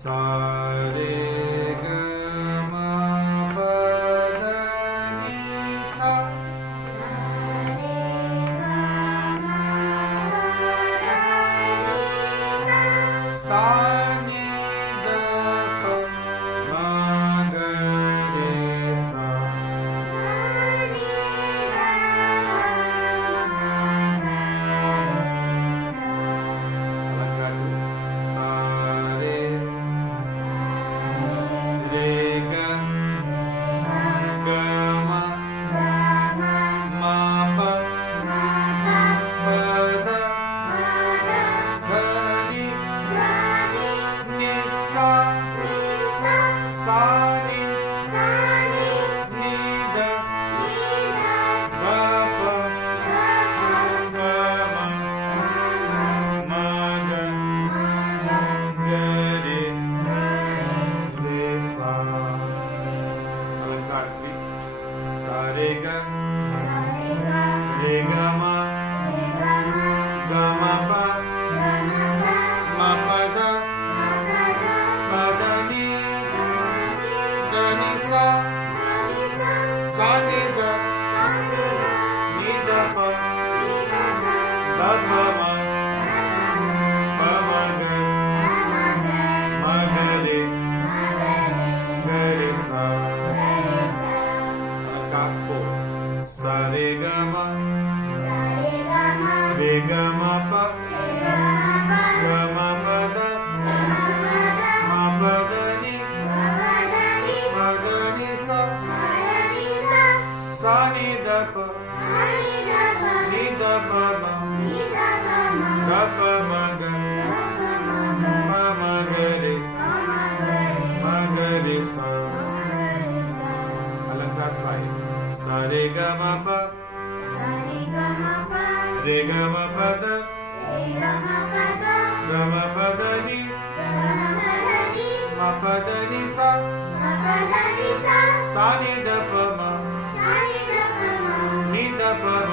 सा रे ग म प ध नि सा सा नि ध प म ग रे सा अलंकार टू सा रे रे ग ग म म प प ध ध नि नि सा सा नि नि ध ग प ग म म ग ग रे रे सा अलंकार थ्री सा रे ग रे ग म ग म प म प ध प ध नि ध नि सा सा नि ध नि ध प ध प म प म ग म ग रे सा अलंकार फोर सा रे ग म रे ग म प ग म प ध म प ध नि प ध नि सा सा नि ध प नि ध प म ध प म ग प म ग रे सा अलंकार फाइव सा रे ग म प रे ग म प ध ग म प ध नि म प ध नि सा सा नि ध प म नि ध प म